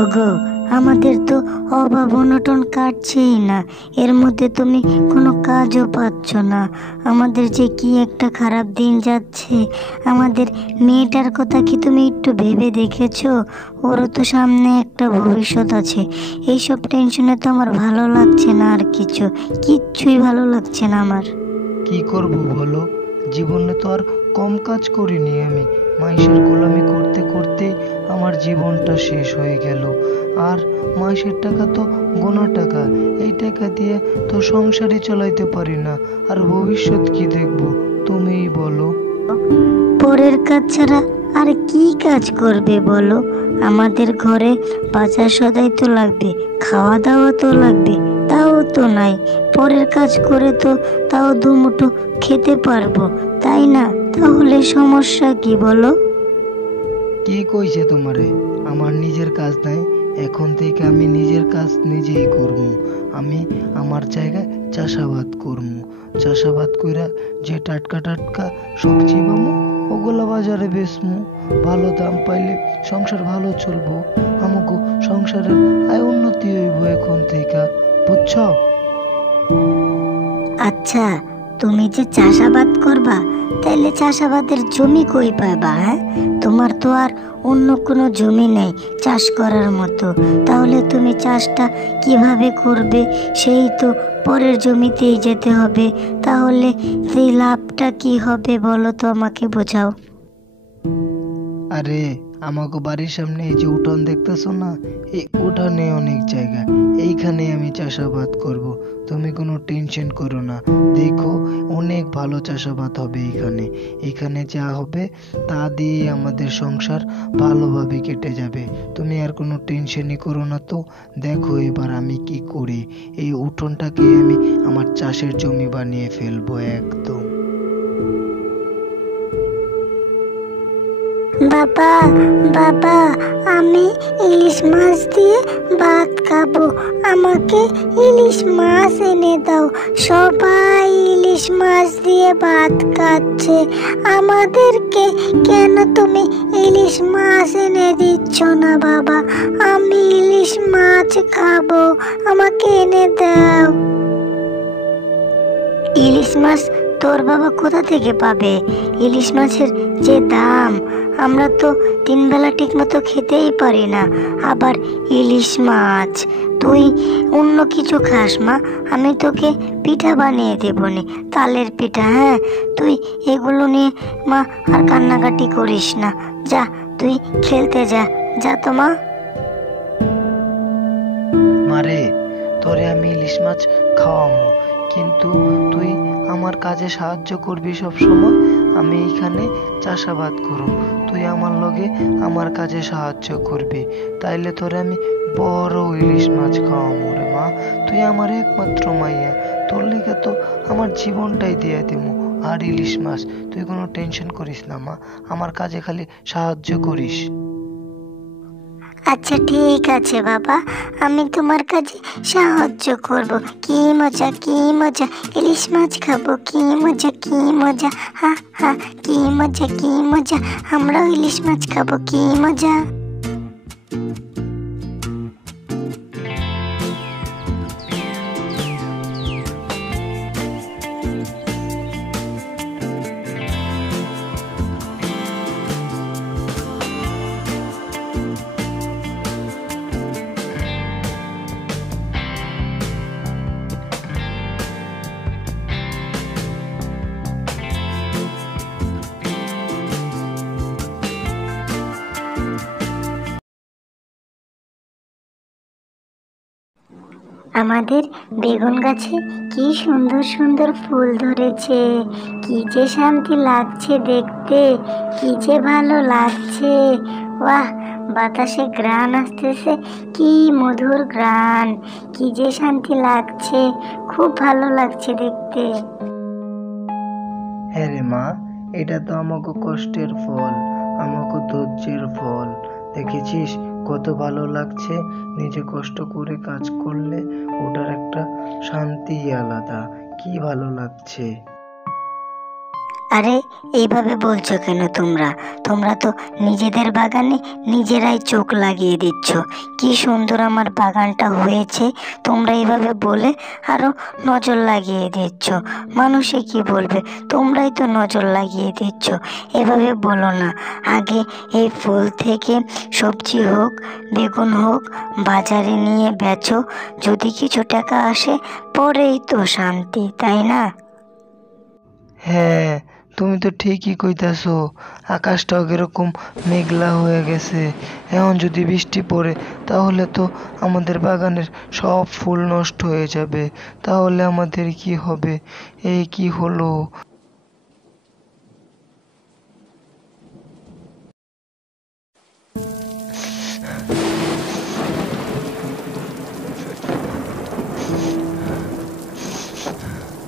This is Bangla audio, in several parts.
ওগো, আমাদের তো অভাব অনটন কাটছেই না, এর মধ্যে তুমি কোনো কাজও পাচ্ছ না। আমাদের যে কি একটা খারাপ দিন যাচ্ছে। আমাদের মেয়েটার কথা কি তুমি একটু ভেবে দেখেছো? ওরও তো সামনে একটা ভবিষ্যৎ আছে। এইসব টেনশনে তো আমার ভালো লাগছে না, আর কিচ্ছুই ভালো লাগছে না আমার। কি করব বলো, জীবনে তো আর কম কাজ করিনি আমি। মাইশের গোলামি করতে করতে আমার জীবনটা শেষ হয়ে গেল। আর মাইশের টাকা তো গোনা টাকা, এই টাকা দিয়ে তো সংসারই চালাইতে পারি না। আর ভবিষ্যৎ কি দেখবো তুমিই বলো। পরের কাজ ছাড়া আর কি কাজ করবে বলো? আমাদের ঘরে বাজার সদাই তো লাগবে, খাওয়া দাওয়া তো লাগবে, তাও তো নাই। পরের কাজ করে তো তাও দুমুঠো খেতে পারবো, তাই না? তাহলে সমস্যা কি বলো? কি কইছে তোমারে? আমার নিজের কাজ নাই। এখন থেকে আমি নিজের কাজ নিজেই করবো। আমি আমার জায়গায় চাষাবাদ করবো। চাষাবাদ কইরা যে টাটকা টাটকা সবজি পামু ওগুলা বাজারে বেচমু। ভালো দাম পাইলে সংসার ভালো চলবো। আমাকে সংসারের আয় উন্নতি হইব এখন থেকে, বুঝছো? আচ্ছা, তুমি যে চাষাবাদ করবা, তাইলে চাষাবাদের জমি কই পাবা? তোমার তো আর অন্য কোনো জমি নেই চাষ করার মতো। তাহলে তুমি চাষটা কিভাবে করবে? সেই তো পরের জমিতেই যেতে হবে। তাহলে সেই লাভটা কি হবে বলো তো, আমাকে বোঝাও। আরে, আমাকে বাড়ির সামনে এই যে উঠান দেখতেছো না, এই উঠানে অনেক জায়গা। এইখানে আমি চাষাবাদ করব। তুমি কোনো টেনশন করো না। দেখো, অনেক ভালো চাষাবাদ হবে এখানে। এখানে যা হবে তা দিয়ে আমাদের সংসার ভালোভাবে কেটে যাবে। তুমি আর কোনো টেনশনই করো না তো। দেখো এবার আমি কি করি। এই উঠোনটাকে আমি আমার চাষের জমি বানিয়ে ফেলবো একদম। বাবা, বাবা, আমি ইলিশ মাছ দিয়ে ভাত খাবো। আমাকে ইলিশ মাছ এনে দাও। সবাই ইলিশ মাছ দিয়ে ভাত খাচ্ছে, আমাদেরকে কেন তুমি ইলিশ মাছ এনে দিচ্ছ না বাবা? আমি ইলিশ মাছ খাবো, আমাকে এনে দাও। ইলিশ মাছ তোর বাবা কোথা থেকে পাবে? ইলিশ মাছের যে দাম, আমরা তো 3 বেলা ঠিক মতো খেতেই পারি না, আবার ইলিশ মাছ! তুই অন্য কিছু খাস মা, আমি তোকে পিঠা বানিয়ে দেবো নে, তালের পিঠা। হ্যাঁ, তুই এগুলো নিয়ে মা আর কান্নাকাটি করিস না। যা, তুই খেলতে যা, যা তো মা। মারে, তোরে আমি ইলিশ মাছ খাওয়ামু, কিন্তু তুই আমার কাজে সাহায্য করবি সব সময়। আমি এখানে চাষাবাদ করব, তুই আমার লগে আমার কাজে সাহায্য করবি। তাইলে তোরে আমি বড় ইলিশ মাছ খাওয়ামু রে মা। তুই আমার একমাত্র মাইয়া, তোর লিগে তো আমার জীবনটাই দিয়ে দিমু। আর ইলিশ মাছ, তুই কোনো টেনশন করিস না মা, আমার কাজে খালি সাহায্য করিস। আচ্ছা ঠিক আছে বাবা, আমি তোমার কাছে সাহায্য করব। কি মজা, কি মজা, ইলিশ মাছ খাবো, কি মজা, কি মজা। হা হা, কি মজা, কি মজা, আমরাও ইলিশ মাছ খাবো, কি মজা। আমাদের বেগুন গাছে কি সুন্দর সুন্দর ফুল ধরেছে। কি যে শান্তি লাগছে দেখতে, কি যে ভালো লাগছে। বাহ, বাতাসে ঘ্রাণ আসতেছে, কি মধুর ঘ্রাণ, কি যে শান্তি লাগছে, খুব ভালো লাগছে দেখতে। হ্যাঁ রে মা, এটা তো আমাকে কষ্টের ফল, আমাকে ধৈর্যের ফল। দেখেছিস কত ভালো লাগছে। নিজে কষ্ট করে কাজ করলে ওটার একটা শান্তি আলাদা। কি ভালো লাগছে। আরে এইভাবে বলছো কেন তোমরা? তোমরা তো নিজেদের বাগানে নিজেরাই চোখ লাগিয়ে দিচ্ছ। কি সুন্দর আমার বাগানটা হয়েছে, তোমরা এইভাবে বলে আরো নজর লাগিয়ে দিচ্ছ। মানুষে কি বলবে? তোমরাই তো নজর লাগিয়ে দিচ্ছ। এভাবে বলো না। আগে এই ফুল থেকে সবজি হোক, বেগুন হোক, বাজারে নিয়ে বেচো। যদি কিছু টাকা আসে পরেই তো শান্তি, তাই না? হ্যাঁ, তুমি তো ঠিকই কইতাছো। আকাশটাও কিরকম মেঘলা হয়ে গেছে। এখন যদি বৃষ্টি পড়ে তাহলে তো আমাদের বাগানের সব ফুল নষ্ট হয়ে যাবে। তাহলে আমাদের কি হবে? এই কি হলো?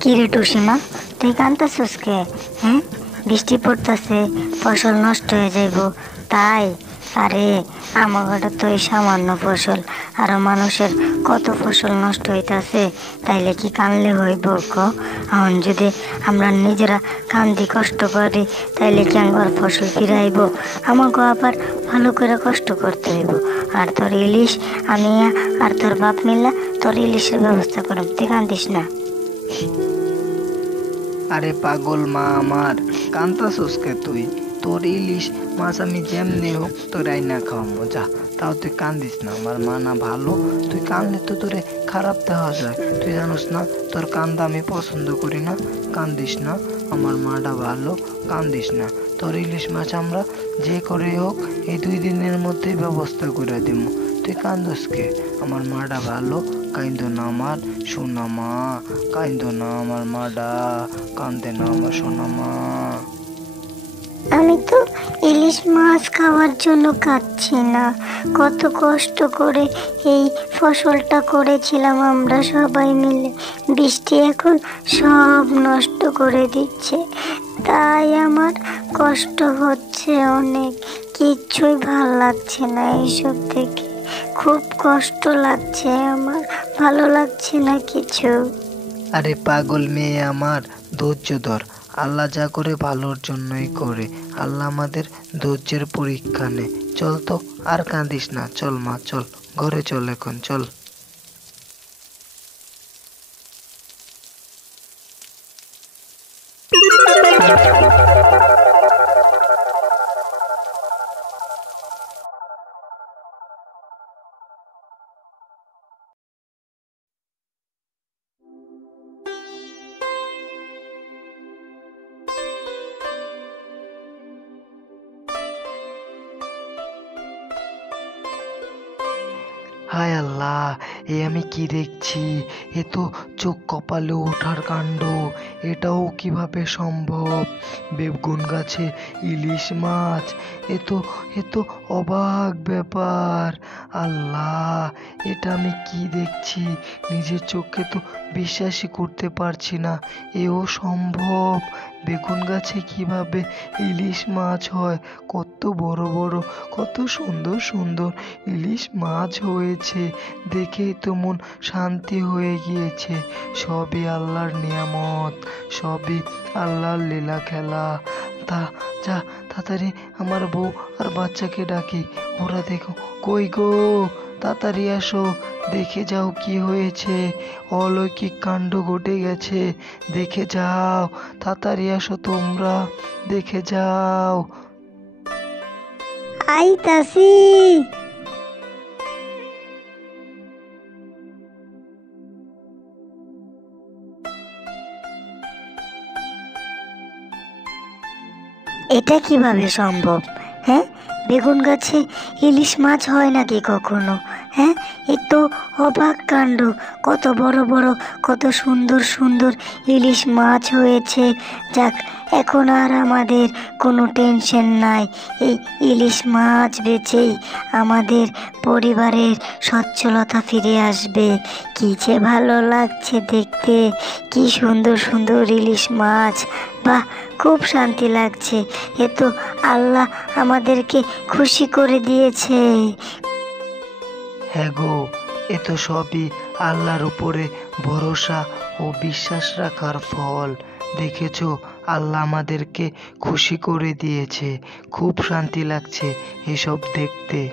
কি রে টুসিমা, তুই কাঁদতাছিস কে? হ্যাঁ, বৃষ্টি পড়তাছে, ফসল নষ্ট হয়ে যাইব তাই? আরে আমাদের তো এই সামান্য ফসল, আরো মানুষের কত ফসল নষ্ট হইতাছে, তাইলে কি কানলে হইব ক? এখন যদি আমরা নিজেরা কান্দি কষ্ট করি তাইলে কি আমার ফসল ফিরাইব? আমাকে আবার ভালো করে কষ্ট করতে হইব। আর তোর ইলিশ আমি আর তোর বাপ মিল্লা তোর ইলিশের ব্যবস্থা করব, তুই কান্দিস না। আরে পাগল মা আমার, কান্তাছোস কে তুই? তোর ইলিশ মাছ আমি যেমনি হোক তোর আইনা খাওয়াবো, যা। তাও তুই কান্দিস না, আমার মা না ভালো। তুই কানলে তো তোরে খারাপ দেওয়া যায়। তুই জানোস না তোর কান্দা আমি পছন্দ করি না। কান্দিস না, আমার মাটা ভালো, কান্দিস না। তোর ইলিশ মাছ আমরা যে করে হোক এই 2 দিনের মধ্যেই ব্যবস্থা করে দিব। তুই কান্দোস কে? আমার মাটা ভালো, কাইন্দ না আমার সোনা মা, কাইন্দ না আমার মাডা, কান্দে না আমার সোনা মা। আমি তো ইলিশ মাছ খাওয়ার জন্য কাঁদছি না। কত কষ্ট করে এই ফসলটা করেছিলাম আমরা সবাই মিলে, বৃষ্টি এখন সব নষ্ট করে দিচ্ছে। তাই আমার কষ্ট হচ্ছে অনেক। কিচ্ছুই ভাল লাগছে না এইসব থেকে, খুব কষ্ট লাগছে আমার, ভালো লাগছে না কিছু। আরে পাগল মেয়ে আমার, ধৈর্য ধর। আল্লাহ যা করে ভালোর জন্যই করে। আল্লাহ আমাদের ধৈর্যের পরীক্ষা নেয়। চল তো, আর কাঁদিস না। চল মা, চল ঘরে চল, এখন চল। হায় আল্লাহ, এ আমি কি দেখছি? এ তো চোখ কপালে ওঠার কাণ্ড। এটাও কিভাবে সম্ভব? বেগুন গাছে ইলিশ মাছ! এ তো অবাক ব্যাপার। আল্লাহ, এটা আমি কি দেখছি? নিজের চোখে তো বিশ্বাসই করতে পারছি না। এও সম্ভব? বেগুন গাছে কিভাবে ইলিশ মাছ হয়? কত বড় বড়, কত সুন্দর সুন্দর ইলিশ মাছ হয়েছে। দেখেই তো মন শান্তি হয়ে গিয়েছে। সবই আল্লাহর নিয়ামত, সবই আল্লাহর লীলা খেলা। তা যা, তাড়াতাড়ি আমার বউ আর বাচ্চাকে ডাকি। ওরা দেখো, কই গো, তাড়াতাড়ি আসো, দেখে যাও কি হয়েছে। অলৌকিক কাণ্ড ঘটে গেছে, দেখে যাও। তাড়াতাড়ি আসো তোমরা, দেখে যাও। আইতাছি। এটা কিভাবে সম্ভব? হ্যাঁ, বেগুন গাছে ইলিশ মাছ হয় নাকি কখনো? হ্যাঁ, এ তো অবাক কাণ্ড। কত বড় বড়, কত সুন্দর সুন্দর ইলিশ মাছ হয়েছে। যাক, এখন আর আমাদের কোনো টেনশন নাই। এই ইলিশ মাছ বেচেই আমাদের পরিবারের সচ্ছলতা ফিরে আসবে। কি যে ভালো লাগছে দেখতে, কি সুন্দর সুন্দর ইলিশ মাছ! বাহ, খুব শান্তি লাগছে। এ তো আল্লাহ আমাদেরকে খুশি করে দিয়েছে। হ্যাঁ গো, এ তো সবই আল্লাহর উপরে ভরসা ও বিশ্বাস রাখার ফল। দেখেছো, আল্লাহ আমাদেরকে খুশি করে দিয়েছে। খুব শান্তি লাগছে এসব দেখতে।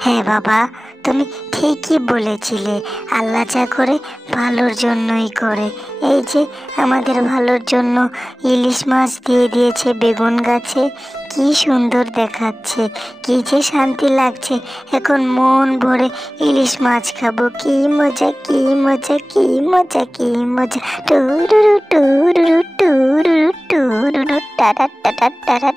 হ্যাঁ বাবা, তুমি ঠিকই বলেছিলে। আল্লাহ যা করে ভালোর জন্যই করে। এই যে আমাদের ভালোর জন্য ইলিশ মাছ দিয়ে দিয়েছে বেগুন গাছে। কি সুন্দর দেখাচ্ছে, কি যে শান্তি লাগছে। এখন মন ভরে ইলিশ মাছ খাবো। কি মজা, কি মজা, কি মজা, কি মজা। টুরুরু টুরুরু টুরুরু টুরুরু টাটা টাটা টাটা।